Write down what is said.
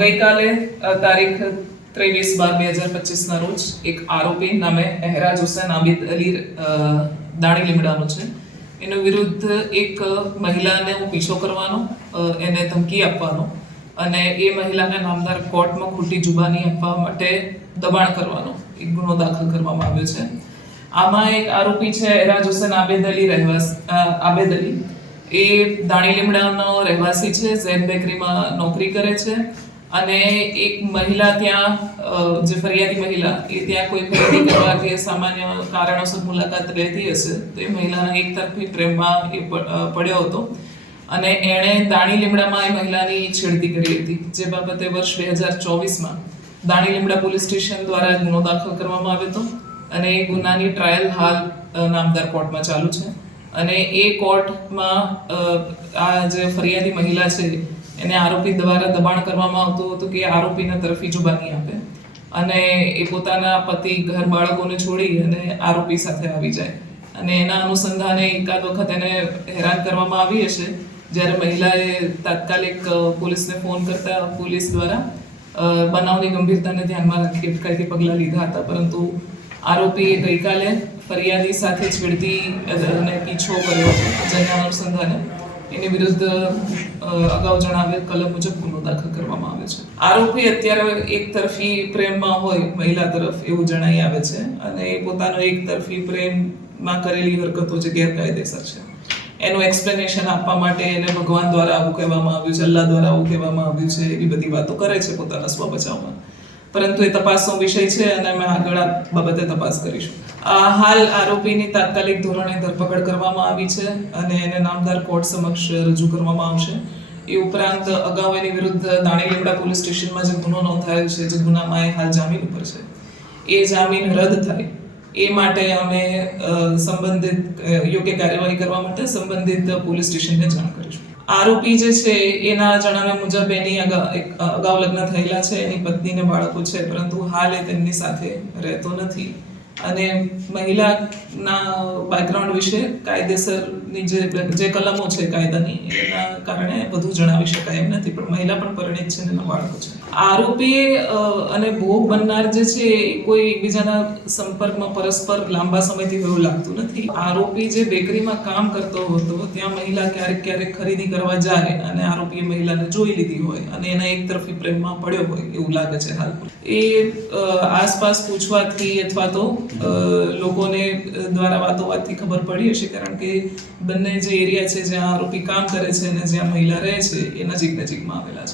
ગઈકાલે તારીખ 23/12/2025 રોજ એક આરોપી નામે એહરાજ હુસૈન આબિદ અલી દાણી લીમડાનો છે. એનો વિરુદ્ધ એક મહિલાને પીછો કરવાનો, એને ધમકી આપવાનો અને એ મહિલાને નામદાર કોર્ટમાં ખોટી જુબાની આપવા માટે દબાણ કરવાનો એક ગુનો દાખલ કરવામાં આવ્યો છે. આમાં એક આરોપી છે એહરાજ હુસૈન આબિદ અલી. એ દાણી લીમડાનો રહેવાસી છે, ઝેન બેકરીમાં નોકરી કરે છે અને એક મહિલા ત્યાં, જે ફરિયાદી મહિલા, એ ત્યાં કોઈ ખરીદી કરવા કે સામાન્ય કારણોસર મુલાકાત લેતી હશે તો એ મહિલાના એક તરફી પ્રેમમાં એ પડ્યો હતો અને એણે દાણી લીમડામાં એ મહિલાની છેડતી કરી હતી, જે બાબતે વર્ષ 2024માં દાણી લીમડા પોલીસ સ્ટેશન દ્વારા ગુનો દાખલ કરવામાં આવ્યો હતો અને એ ગુનાની ટ્રાયલ હાલ નામદાર કોર્ટમાં ચાલુ છે. અને એ કોર્ટમાં આ જે ફરિયાદી મહિલા છે એને આરોપી દ્વારા દબાણ કરવામાં આવતું હતું કે આરોપીના તરફી જુબાની આપે અને એ પોતાના પતિ, ઘર, બાળકોને છોડી અને આરોપી સાથે આવી જાય. અને એના અનુસંધાને એકાદ વખત એને હેરાન કરવામાં આવી હશે, જ્યારે મહિલાએ તાત્કાલિક પોલીસને ફોન કરતા પોલીસ દ્વારા બનાવની ગંભીરતાને ધ્યાનમાં રાખી અટકાયતી પગલાં લીધા હતા. પરંતુ આરોપીએ ગઈકાલે ફરિયાદી સાથે છેડતી અને પીછો કર્યો હતો, જેના અનુસંધાને એની વિરુદ્ધ અગાઉ જણાવેલ કલમ મુજબ ગુનો દાખલ કરવામાં આવ્યો છે. આરોપી અત્યારે એક તરફી પ્રેમમાં હોય મહિલા તરફ એવું જણાઈ આવે છે અને એ પોતાનો એક તરફી પ્રેમમાં કરેલી હરકતો જે ગેરકાયદેસર છે એનું એક્સપ્લેનેશન આપવા માટે એને ભગવાન દ્વારા આવું કહેવામાં આવ્યું છે, અલ્લાહ દ્વારા આવું કહેવામાં આવ્યું છે, એવી બધી વાતો કરે છે પોતાના સ્વબચાવમાં. પરંતુ એ તપાસનો વિષય છે અને અમે આગળ આ બાબતે તપાસ કરીશું. હાલ આરોપીની તાત્કાલિક ધોરણે ધરપકડ કરવામાં આવી છે અને એને નામદાર કોર્ટ સમક્ષ રજૂ કરવામાં આવશે. એ ઉપરાંત અગાઉ એની વિરુદ્ધ દાણી લીમડા પોલીસ સ્ટેશનમાં જે ગુનો નોંધાયો છે, જે ગુનામાં એ હાલ જામીન ઉપર છે, એ જામીન રદ થાય એ માટે અમે સંબંધિત યોગ્ય કાર્યવાહી કરવા માટે સંબંધિત પોલીસ સ્ટેશનને જાણ કરીશું. આરોપી જે છે એના જણાવ્યા મુજબ એની અગાઉ લગ્ન થયેલા છે, એની પત્ની ને બાળકો છે, પરંતુ હાલ એ તેમની સાથે રહેતો નથી અને મહિલાના બેકગ્રાઉન્ડ વિશે કાયદેસરની જે કલમો છે કાયદાની, એના કારણે વધુ જણાવી શકાય એમ નથી, પણ મહિલા પણ પરિણીત છે અને એના બાળકો છે. આરોપી અને ભોગ બનનાર જે છે એ કોઈ એકબીજાના સંપર્કમાં પરસ્પર લાંબા સમયથી એવું લાગતું નથી. આરોપી જે બેકરીમાં કામ કરતો હતો ત્યાં મહિલા ક્યારેક ખરીદી કરવા જાય અને આરોપીએ મહિલાને જોઈ લીધી હોય અને એના એક તરફી પ્રેમમાં પડ્યો હોય એવું લાગે છે હાલ. એ આસપાસ પૂછવાથી અથવા તો લોકોને દ્વારા વાતોવાતથી ખબર પડી હશે, કારણ કે બંને જે એરિયા છે જ્યાં આરોપી કામ કરે છે અને જ્યાં મહિલા રહે છે એ નજીકમાં આવેલા છે.